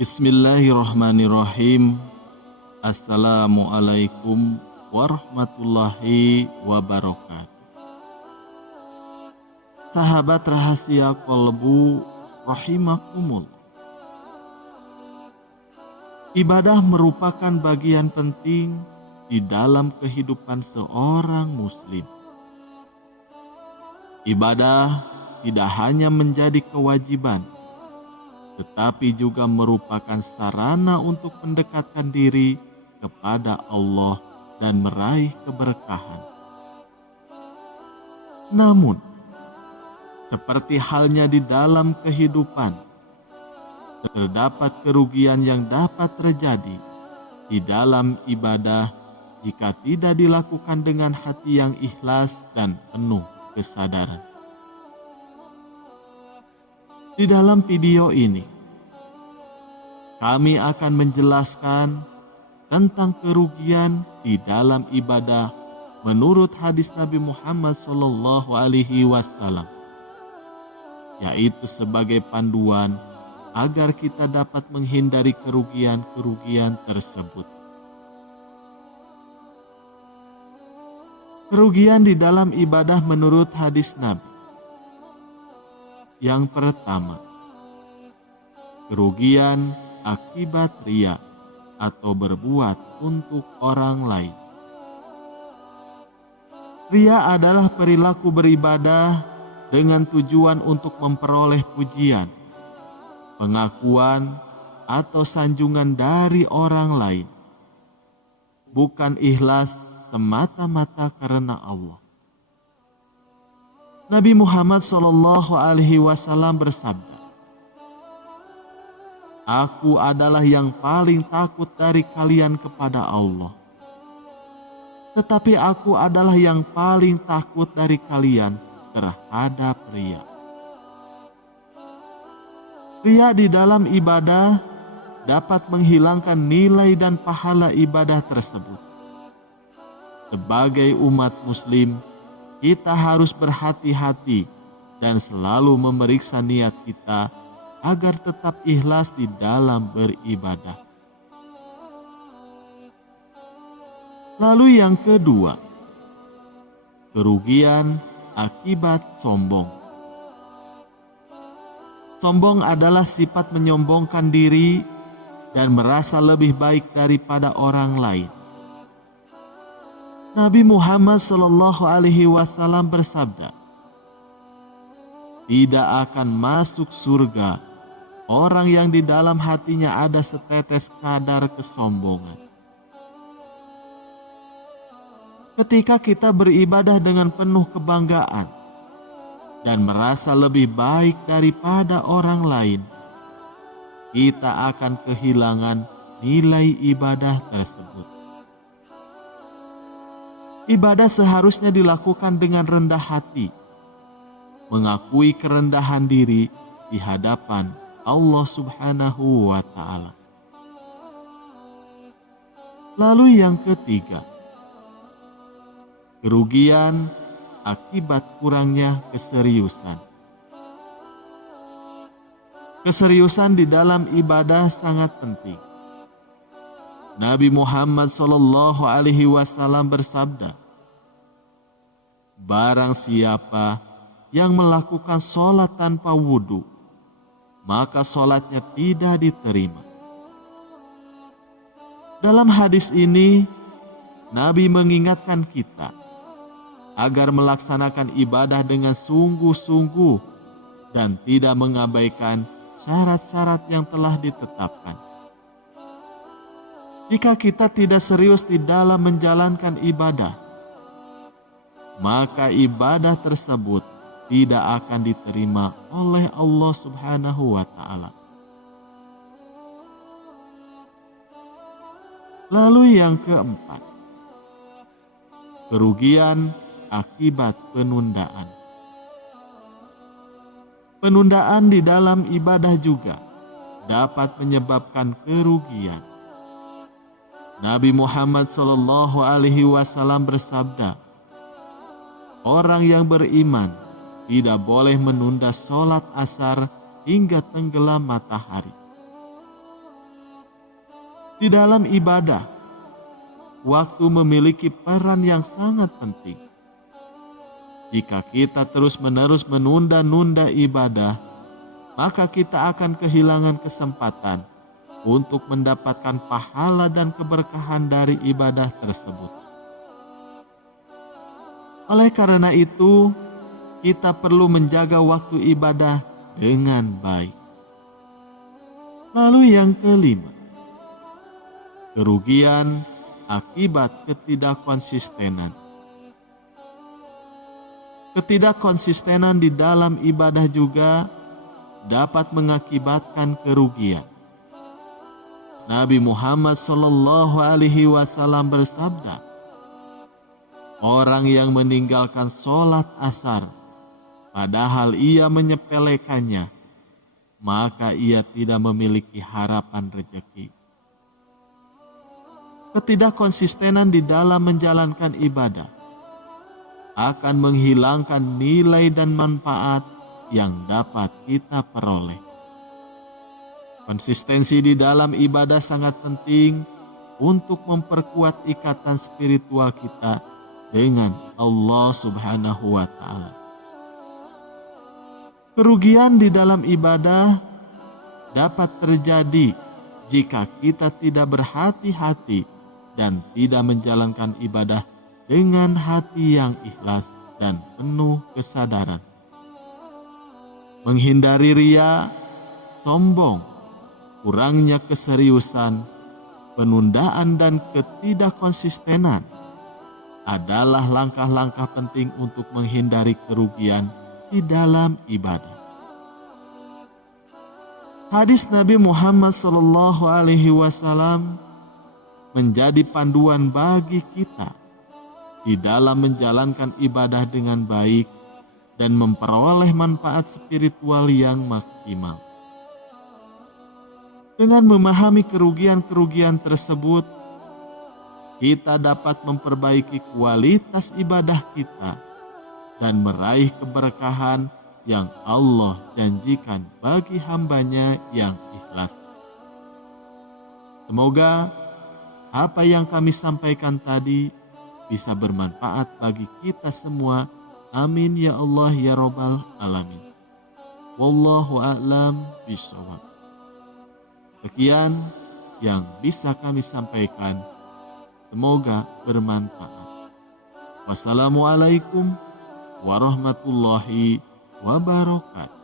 Bismillahirrahmanirrahim. Assalamualaikum warahmatullahi wabarakatuh. Sahabat rahasia kolbu rahimakumullah. Ibadah merupakan bagian penting di dalam kehidupan seorang muslim. Ibadah tidak hanya menjadi kewajiban, tetapi juga merupakan sarana untuk mendekatkan diri kepada Allah dan meraih keberkahan. Namun, seperti halnya di dalam kehidupan, terdapat kerugian yang dapat terjadi di dalam ibadah jika tidak dilakukan dengan hati yang ikhlas dan penuh kesadaran. Di dalam video ini, kami akan menjelaskan tentang kerugian di dalam ibadah menurut hadis Nabi Muhammad SAW, yaitu sebagai panduan agar kita dapat menghindari kerugian-kerugian tersebut. Kerugian di dalam ibadah menurut hadis Nabi. Yang pertama, kerugian akibat riya atau berbuat untuk orang lain. Riya adalah perilaku beribadah dengan tujuan untuk memperoleh pujian, pengakuan, atau sanjungan dari orang lain, bukan ikhlas semata-mata karena Allah. Nabi Muhammad SAW bersabda, "Aku adalah yang paling takut dari kalian kepada Allah. Tetapi aku adalah yang paling takut dari kalian terhadap riya." Riya di dalam ibadah dapat menghilangkan nilai dan pahala ibadah tersebut. Sebagai umat muslim, kita harus berhati-hati dan selalu memeriksa niat kita agar tetap ikhlas di dalam beribadah. Lalu yang kedua, kerugian akibat sombong. Sombong adalah sifat menyombongkan diri dan merasa lebih baik daripada orang lain. Nabi Muhammad SAW bersabda, "Tidak akan masuk surga orang yang di dalam hatinya ada setetes kadar kesombongan." Ketika kita beribadah dengan penuh kebanggaan dan merasa lebih baik daripada orang lain, kita akan kehilangan nilai ibadah tersebut. Ibadah seharusnya dilakukan dengan rendah hati, mengakui kerendahan diri di hadapan Allah Subhanahu wa Ta'ala. Lalu yang ketiga, kerugian akibat kurangnya keseriusan. Keseriusan di dalam ibadah sangat penting. Nabi Muhammad SAW bersabda, "Barang siapa yang melakukan sholat tanpa wudhu, maka sholatnya tidak diterima." Dalam hadis ini, Nabi mengingatkan kita agar melaksanakan ibadah dengan sungguh-sungguh dan tidak mengabaikan syarat-syarat yang telah ditetapkan. Jika kita tidak serius di dalam menjalankan ibadah, maka ibadah tersebut tidak akan diterima oleh Allah Subhanahu wa Ta'ala. Lalu yang keempat, kerugian akibat penundaan. Penundaan di dalam ibadah juga dapat menyebabkan kerugian. Nabi Muhammad SAW bersabda, "Orang yang beriman tidak boleh menunda sholat asar hingga tenggelam matahari." Di dalam ibadah, waktu memiliki peran yang sangat penting. Jika kita terus-menerus menunda-nunda ibadah, maka kita akan kehilangan kesempatan untuk mendapatkan pahala dan keberkahan dari ibadah tersebut. Oleh karena itu, kita perlu menjaga waktu ibadah dengan baik. Lalu yang kelima, kerugian akibat ketidakkonsistenan. Ketidakkonsistenan di dalam ibadah juga dapat mengakibatkan kerugian. Nabi Muhammad SAW bersabda, orang yang meninggalkan sholat asar padahal ia menyepelekannya, maka ia tidak memiliki harapan rezeki. Ketidakkonsistenan di dalam menjalankan ibadah akan menghilangkan nilai dan manfaat yang dapat kita peroleh. Konsistensi di dalam ibadah sangat penting untuk memperkuat ikatan spiritual kita dengan Allah Subhanahu wa Ta'ala. Kerugian di dalam ibadah dapat terjadi jika kita tidak berhati-hati dan tidak menjalankan ibadah dengan hati yang ikhlas dan penuh kesadaran. Menghindari ria, sombong, kurangnya keseriusan, penundaan dan ketidakkonsistenan adalah langkah-langkah penting untuk menghindari kerugian di dalam ibadah. Hadis Nabi Muhammad SAW menjadi panduan bagi kita di dalam menjalankan ibadah dengan baik dan memperoleh manfaat spiritual yang maksimal. Dengan memahami kerugian-kerugian tersebut, kita dapat memperbaiki kualitas ibadah kita dan meraih keberkahan yang Allah janjikan bagi hamba-Nya yang ikhlas. Semoga apa yang kami sampaikan tadi bisa bermanfaat bagi kita semua. Amin ya Allah ya Rabbal Alamin. Wallahu a'lam bishawab. Sekian yang bisa kami sampaikan. Semoga bermanfaat. Wassalamualaikum warahmatullahi wabarakatuh.